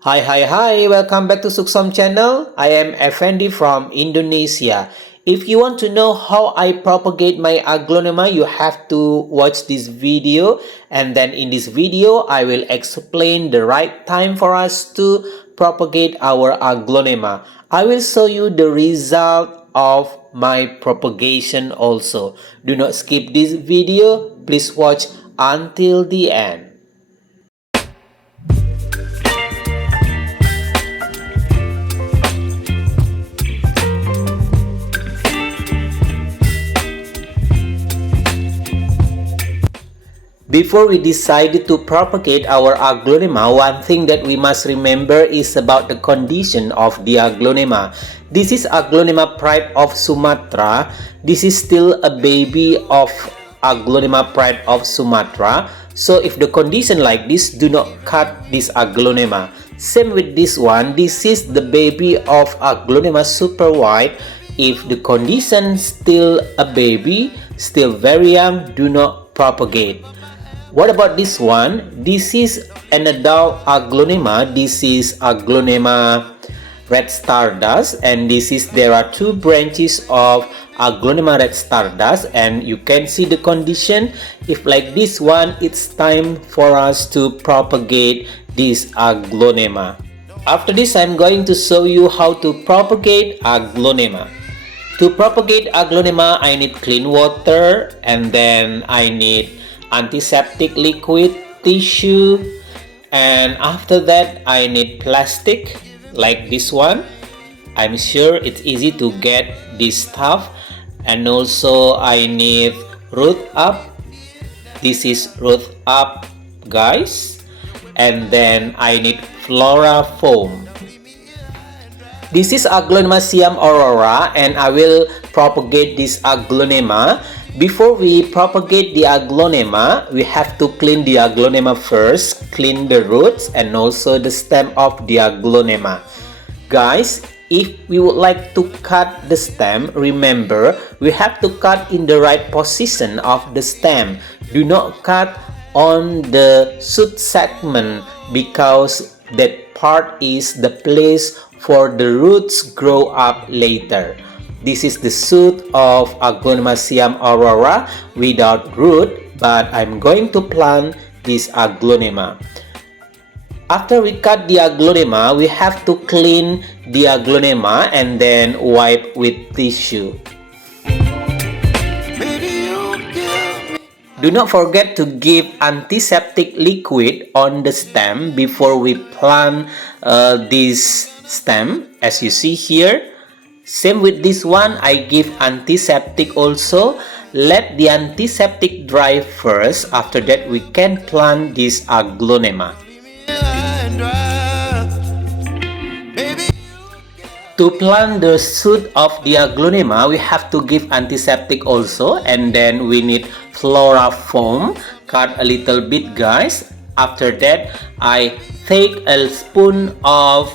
Hi, welcome back to Suksam channel. I am Effendi from Indonesia. If you want to know how I propagate my aglonema, you have to watch this video, and then in this video I will explain the right time for us to propagate our aglonema. I will show you the result of my propagation also. Do not skip this video, please watch until the end. Before we decide to propagate our aglonema, one thing that we must remember is about the condition of the aglonema. This is aglonema pride of Sumatra. This is still a baby of aglonema pride of Sumatra. So if the condition like this, do not cut this aglonema. Same with this one. This is the baby of aglonema super white. If the condition still a baby, still very young, do not propagate. What about this one? This is an adult aglonema. This is aglonema red stardust, and there are two branches of aglonema red stardust, and you can see the condition. If like this one, it's time for us to propagate this aglonema. After this, I'm going to show you how to propagate aglonema. To propagate aglonema, I need clean water, and then I need antiseptic liquid, tissue, and after that I need plastic like this one. I'm sure it's easy to get this stuff. And also I need root up. This is root up, guys. And then I need flora foam. This is aglonema Siam aurora, and I will propagate this aglonema. Before we propagate the aglonema, we have to clean the aglonema first, clean the roots and also the stem of the aglonema. Guys, if we would like to cut the stem, remember, we have to cut in the right position of the stem. Do not cut on the shoot segment, because that part is the place for the roots grow up later. This is the shoot of aglonema Siam aurora without root, but I'm going to plant this aglonema. After we cut the aglonema, we have to clean the aglonema and then wipe with tissue. Do not forget to give antiseptic liquid on the stem before we plant this stem, as you see here. Same with this one, I give antiseptic also. Let the antiseptic dry first. After that, we can plant this aglonema. To plant the shoot of the aglonema, we have to give antiseptic also, and then we need flora foam. Cut a little bit, guys. After that, I take a spoon of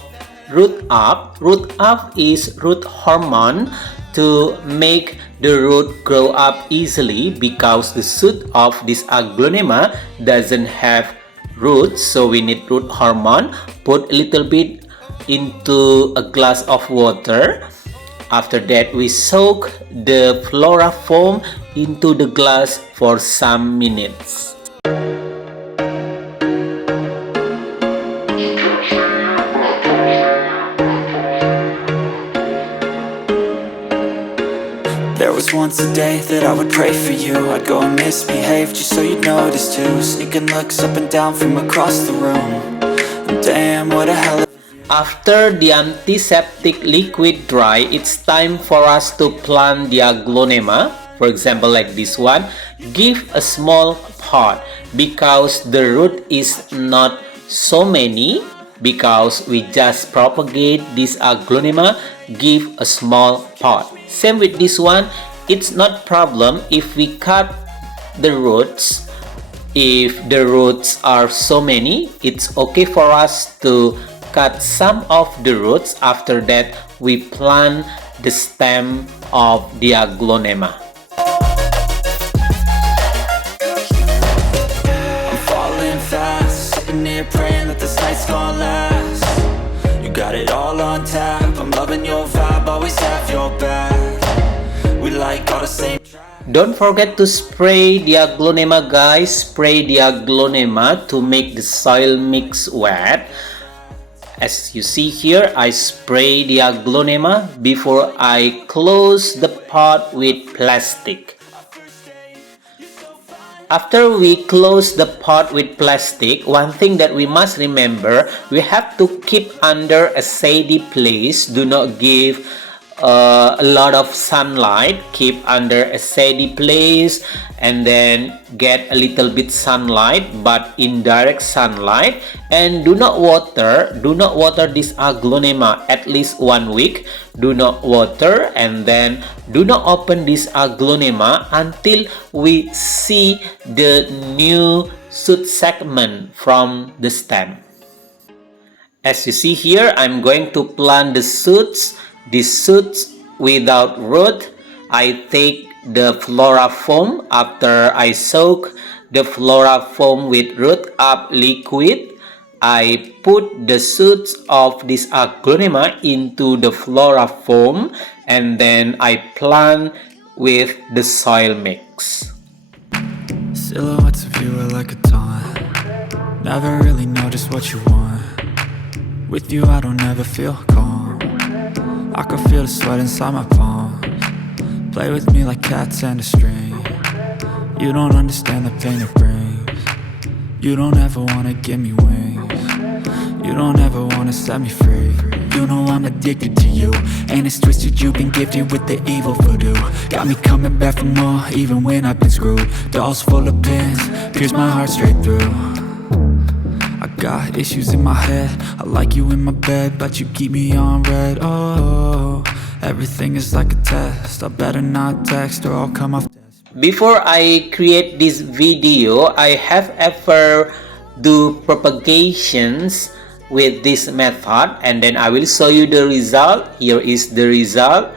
root up. Root up is root hormone to make the root grow up easily, because the shoot of this aglonema doesn't have roots, so we need root hormone. Put a little bit into a glass of water. After that, we soak the flora foam into the glass for some minutes. There was once a day that I would pray for you. I'd go and misbehave just so you'd notice too. Sneaking looks up and down from across the room. And damn, what a hell. After the antiseptic liquid dry, it's time for us to plant the aglonema. For example, like this one. Give a small pot, because the root is not so many, because we just propagate this aglonema. Give a small pot. Same with this one. It's not problem if we cut the roots. If the roots are so many, it's okay for us to cut some of the roots. After that, we plant the stem of the aglonema. I'm falling fast, sitting here praying that this night's gonna last. on tap. I'm loving your vibe, always have your back. We like all the same. Don't forget to spray the Aglonema, guys. Spray the Aglonema to make the soil mix wet. As you see here, I spray the Aglonema before I close the pot with plastic. After we close the pot with plastic, one thing that we must remember, we have to keep under a shady place. Do not give a lot of sunlight. Keep under a shady place and then get a little bit sunlight, but indirect sunlight. And do not water this Aglonema at least 1 week. Do not water, and then do not open this Aglonema until we see the new shoot segment from the stem. As you see here, I'm going to plant the shoots. These shoots without root. I take the flora foam after I soak the flora foam with root up liquid. I put the shoots of this Aglonema into the flora foam and then I plant with the soil mix. Silhouettes of you are like a taunt. Never really know just what you want. With you I don't ever feel calm. I can feel the sweat inside my palms. Play with me like cats and a string. You don't understand the pain it brings. You don't ever wanna give me wings. You don't ever wanna set me free. You know I'm addicted to you, and it's twisted. You've been gifted with the evil voodoo. Got me coming back for more, even when I've been screwed. Dolls full of pins, pierce my heart straight through. I got issues in my head. I like you in my bed, but you keep me on red. Oh, everything is like a test. I better not text or I'll come off. Before I create this video, I have ever do propagations with this method, and then I will show you the result. Here is the result.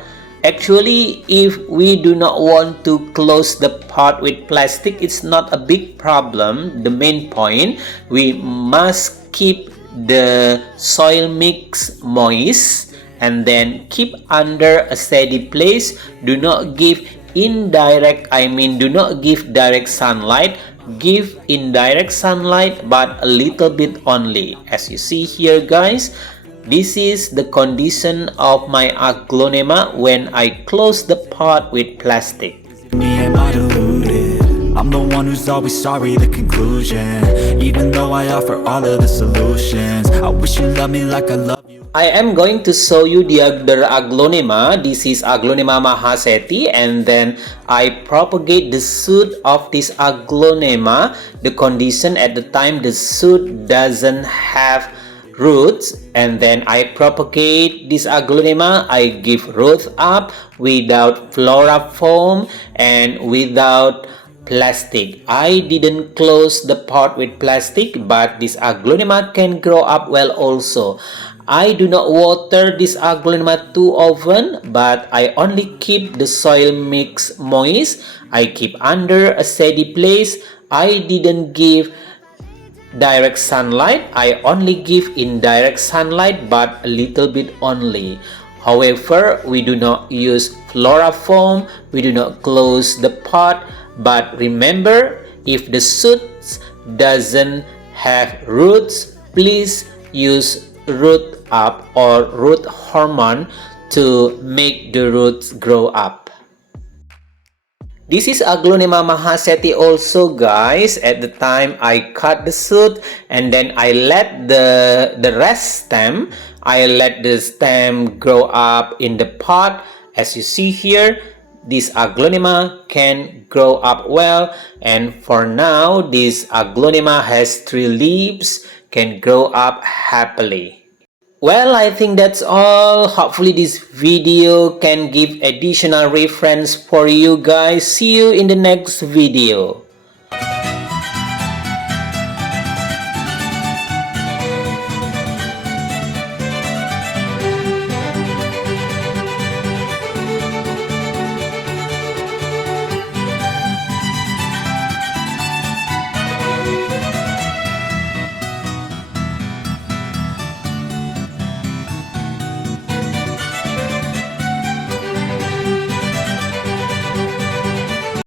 Actually, if we do not want to close the pot with plastic, it's not a big problem. The main point, we must keep the soil mix moist and then keep under a steady place. Do not give do not give direct sunlight. Give indirect sunlight, but a little bit only. As you see here, guys, this is the condition of my Aglonema when I close the pot with plastic. Me, am I deluded? I'm the one who's always sorry, the conclusion. Even though I offer all of the solutions, I wish you loved me like I love you. I am going to show you the other Aglonema. This is Aglonema Mahaseti, and then I propagate the shoot of this Aglonema. The condition at the time the shoot doesn't have roots, and then I propagate this Aglonema. I give roots up without flora foam and without plastic. I didn't close the pot with plastic, but this Aglonema can grow up well also. I do not water this Aglonema too often, but I only keep the soil mix moist. I keep under a steady place. I didn't give direct sunlight. I only give indirect sunlight, but a little bit only. However, we do not use flora foam. We do not close the pot. But remember, if the shoots doesn't have roots, please use root up or root hormone to make the roots grow up. This is Aglonema Mahaseti also, guys. At the time I cut the shoot and then I let the rest stem, I let the stem grow up in the pot. As you see here, this Aglonema can grow up well, and for now this Aglonema has 3 leaves, can grow up happily. Well, I think that's all. Hopefully this video can give additional reference for you guys. See you in the next video.